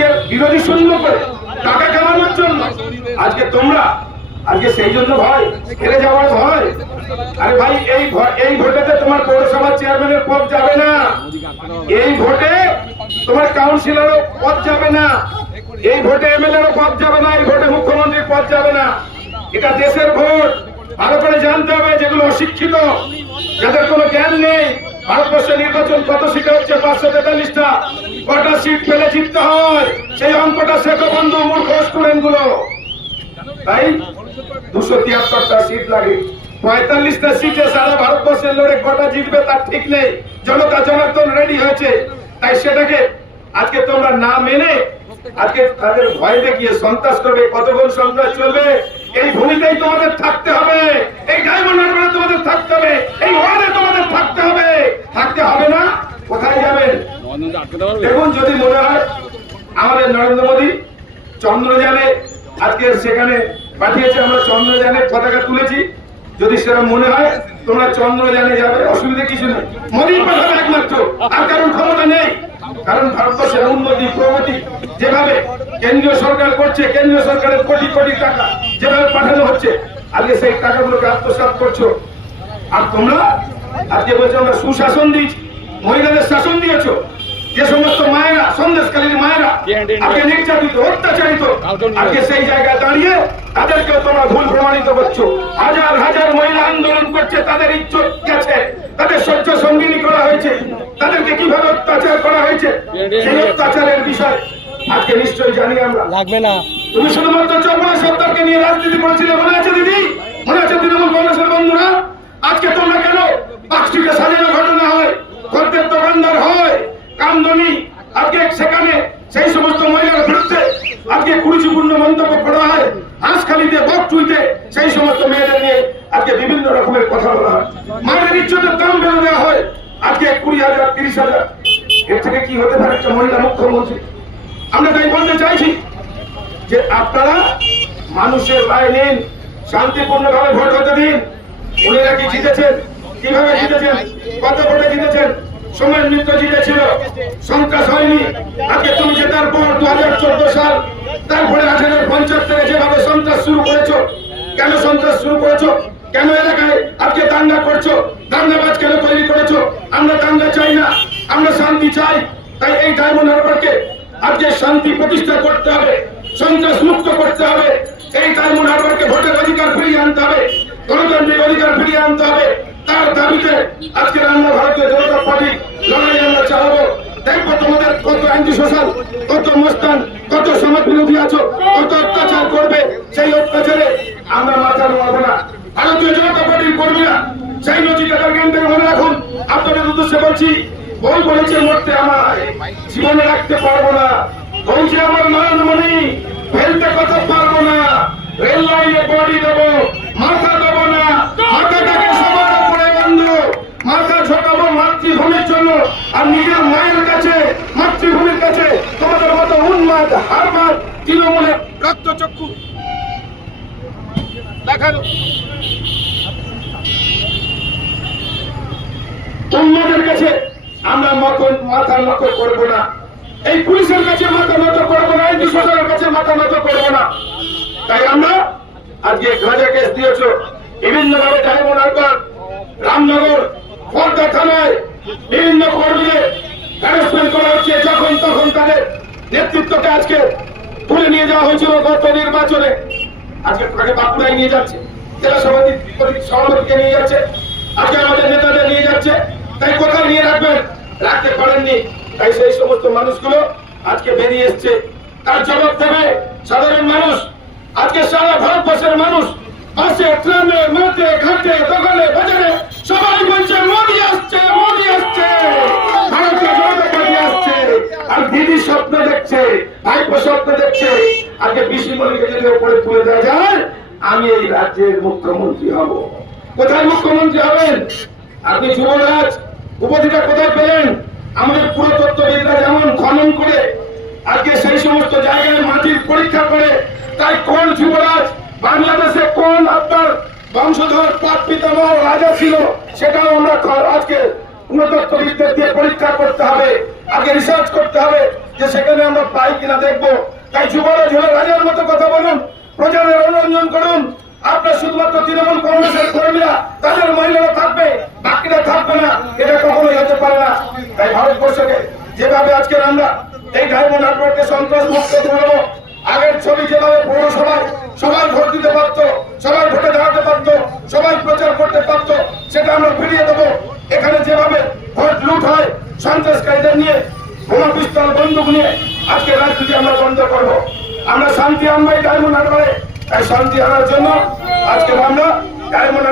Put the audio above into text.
আজকে বিরোধী শূন্য করে টাকা কামানোর জন্য। আজকে তোমরা, আজকে সেই জন্য ভয়, হেরে যাওয়ার ভয়। আরে ভাই, এই এই ভোটেতে তোমার পৌরসভার চেয়ারম্যানের পদ যাবে না। এই ভোটে তোমার কাউন্সিলরও পদ যাবে না। এই ভোটে এমএলএরও পদ যাবে না, এই ভোটে মুখ্যমন্ত্রীর পদ যাবে না। এটা দেশের ভোট। ভালো করে জানতে হবে যেগুলো অশিক্ষিত, যাদের কোনো জ্ঞান নেই। ভারতবর্ষের নির্বাচন কত সিটে হচ্ছে? পাঁচশো তেতাল্লিশটা। কটা সিট পেলে জিততে হয়? সেই অঙ্কটা শেখো বন্ধু, মূর্খ স্টুডেন্টগুলো তাই দুশো তিয়াত্তরটা সিট লাগে। পঁয়তাল্লিশটা সিটে সারা ভারতবর্ষের লড়ে কটা জিতবে তার ঠিক নেই। জনতা জনার্দন রেডি হয়েছে। তাই সেটাকে আজকে তোমরা না মেনে আজকে তাদের ভয় দেখিয়ে সন্ত্রাস করবে কতক্ষণ সন্ত্রাস চলবে, এই ভূমিতেই তোমাদের থাকতে হবে। এই ডায়মন্ড হারবারে তোমাদের থাকতে হবে এই ওয়ার্ডে তোমাদের থাকতে হবে থাকতে হবে না কোথায় যাবেন দেখুন, যদি মনে হয় আমাদের নরেন্দ্র মোদী চন্দ্রযানে, আজকে সেখানে পাঠিয়েছে, আমরা চন্দ্রযানের পতাকা তুলেছি। যদি সেটা মনে হয়, তোমরা চন্দ্রযানে যাবে, অসুবিধা কিছু নেই। মোদী পাঠাবে একমাত্র, আর কারণ ক্ষমতা নেই। কারণ ভারতবর্ষের উন্নতি প্রগতি, যেভাবে কেন্দ্রীয় সরকার করছে, কেন্দ্রীয় সরকারের কোটি কোটি টাকা যেভাবে পাঠানো হচ্ছে, আজকে সেই টাকাগুলোকে আত্মসাৎ করছ। আর তোমরা, আজকে বলছো আমরা সুশাসন দিয়েছি, মহিলাদের শাসন দিয়েছ। যে সমস্ত মায়েরা সন্দেশকালীর মায়েরা আজকে নির্যাতিত অত্যাচারিত আজকে সেই জায়গায় দাঁড়িয়ে তাদেরকে তোমরা ভুল প্রমাণিত করছ। হাজার হাজার মহিলা আন্দোলন করছে তাদের ইজ্জত গেছে তাদের সহ্য সঙ্গিনী করা হয়েছে তাদেরকে কীভাবে অত্যাচার করা হয়েছে সেই অত্যাচারের বিষয় আজকে নিশ্চয়ই জানি আমরা। লাগবে না। তুমি শুধুমাত্র চপড়া সত্তাকে নিয়ে রাজনীতি করেছিলে মনে আছে দিদি? মনে আছে তৃণমূল কংগ্রেসের বন্ধুরা? আজকে তোমরা কেন পাঁচটিকে সাজানো ঘটনা হয় খদ্দের দোকানদার হয় কামদনি আজকে সেখানে সেই সমস্ত মহিলার বিরুদ্ধে আজকে কুরুচিপূর্ণ মন্তব্য করা হয় হাঁসখালিতে বকটুইতে সেই সমস্ত মেয়েদের নিয়ে আজকে বিভিন্ন রকমের কথা বলা হয়। মায়ের ইজ্জতের দাম বেড়ে দেওয়া হয়। আজকে কুড়ি হাজার, তিরিশ হাজার। এর থেকে কি হতে পারে একটা মহিলা মুখ্যমন্ত্রী? আমরা তাই বলতে চাইছি যে আপনারা মানুষের রায় নিন, শান্তিপূর্ণভাবে ভোট হতে দিন। উনিরা কি জিতেছেন? কীভাবে জিতেছেন? কত ভোটে জিতেছেন? সময়ের নৃত্য জিতেছিল সন্ত্রাস হয়নি। আজকে তুমি জেতার পর দু সাল, তারপরে আঠারো পঞ্চাশ থেকে যেভাবে সন্ত্রাস শুরু করেছ কেন সন্ত্রাস শুরু করেছ? কেন এলাকায় আজকে দাঙ্গা করছ? দাঙ্গাবাজ কেন তৈরি করেছ? আমরা দাঙ্গা চাই না, আমরা শান্তি চাই। তাই এই ডায়মন্ড হারবারকে আজকে শান্তি প্রতিষ্ঠা করতে হবে, সন্ত্রাস মুক্ত করতে হবে। এই ডায়মন্ড হারবারকে ভোটের অধিকার ফিরিয়ে আনতে হবে, গণতান্ত্রিক অধিকার ফিরিয়ে আনতে হবে। তার দাবিতে আজকে আমরা ভারতীয় জনতা পার্টি লড়াই আমরা চালাবো। দেখব তোমাদের কত অ্যান্টি সোশ্যাল কত মস্তান, কত সমাজ বিরোধী আছো, কত অত্যাচার করবে সেই অত্যাচারে আমরা মাথা নোয়াবো না ভারতীয় জনতা পার্টির কর্মীরা সেই নজিকাটার জ্ঞান থেকে মনে রাখুন আপনাদের উদ্দেশ্যে বলছি, বই বলেছে মরতে আমায় জীবনে রাখতে পারব না। বলছে, আমার নয়নমণি ফেলতে কথা পারব না। রেল লাইনে বডি দেবো, মাথা দেবো না। মাথাটাকে সবার উপরে বন্ধু মাথা ঝোঁকাবো মাতৃভূমির জন্য আর নিজের মায়ের কাছে, মাতৃভূমির কাছে তোমাদের মতো উন্মাদ হারমাদ তৃণমূলের রক্তচক্ষু দেখানো অন্যদের কাছে আমরা মত মাথা নত করব না। এই পুলিশের কাছে মাথা নত করব না, এই দুঃশাসনের কাছে মাথা নত করব না। তাই আমরা আজকে গাঁজা কেস দিয়েছ। বিভিন্ন ভাবে ডায়মন্ড হারবার রামনগর ফর্দা থানায় বিভিন্ন কর্মীদের হ্যারাসমেন্ট করা হচ্ছে। যখন তখন তাদের নেতৃত্বকে আজকে তুলে নিয়ে যাওয়া হয়েছিল গত নির্বাচনে। আজকে তাকে বাঁকুড়ায় নিয়ে যাচ্ছে। জেলা সভাপতি সভাপতিকে নিয়ে যাচ্ছে। আজকে আমাদের নেতাদের নিয়ে যাচ্ছে। তাই কোথায় নিয়ে রাখবেন? রাখতে পারেননি। তাই সেই সমস্ত মানুষগুলো আজকে বেরিয়ে এসছে। তার জবাব দেবে সাধারণ মানুষ। আজকে সারা ভারতবর্ষের মানুষ বাসে ট্রেনে মাঠে, ঘাটে, দোকানে, বাজারে সবাই বলছে, মোদি আসছে মোদি আসছে। স্বপ্ন দেখছে তুলে যায়, আমি এই রাজ্যের মুখ্যমন্ত্রী হব। কোথায় মুখ্যমন্ত্রী হবেন? আপনি যুবরাজ উপাধিটা কোথায় পেলেন? আমাদের পুরাতত্ত্ববিদরা যেমন খনন করে, আজকে সেই সমস্ত জায়গায় মাটির পরীক্ষা করে, তাই কোন যুবরাজ বাংলাদেশে কোন আপনার বংশধর পাপ রাজা ছিল, সেটাও আমরা আজকে পুরাতত্ত্ববিদদের দিয়ে পরীক্ষা করতে হবে, আগে রিসার্চ করতে হবে যে সেখানে আমরা পাই কিনা দেখব। তাই যুবরাজ হলে রাজার মতো কথা বলুন, প্রজাদের অনুরঞ্জন করুন। আপনার শুধুমাত্র তৃণমূল কংগ্রেসের কর্মীরা, তাদের মহিলারা থাকবে, বাকিরা থাকবে না। এটা কখনোই হতে পারে না। তাই ভারতবর্ষকে যেভাবে আজকে আমরা এই ডায়মন্ড হারবারকে সন্ত্রাস মুক্ত করব, আগের ছবি যেভাবে পৌরসভায় সবাই ভোট দিতে পারতো সবাই ভোটে দাঁড়াতে পারতো সবাই প্রচার করতে পারতো, সেটা আমরা ফিরিয়ে দেবো। এখানে যেভাবে ভোট লুট হয়, সন্ত্রাসকারীদের নিয়ে, বোমা পিস্তল, বন্দুক নিয়ে, আজকে রাজনীতি আমরা বন্ধ করব। আমরা শান্তি আনবাই ডায়মন্ড হারবারে তাই শান্তি আনার জন্য আজকে আমরা ডায়মন্ড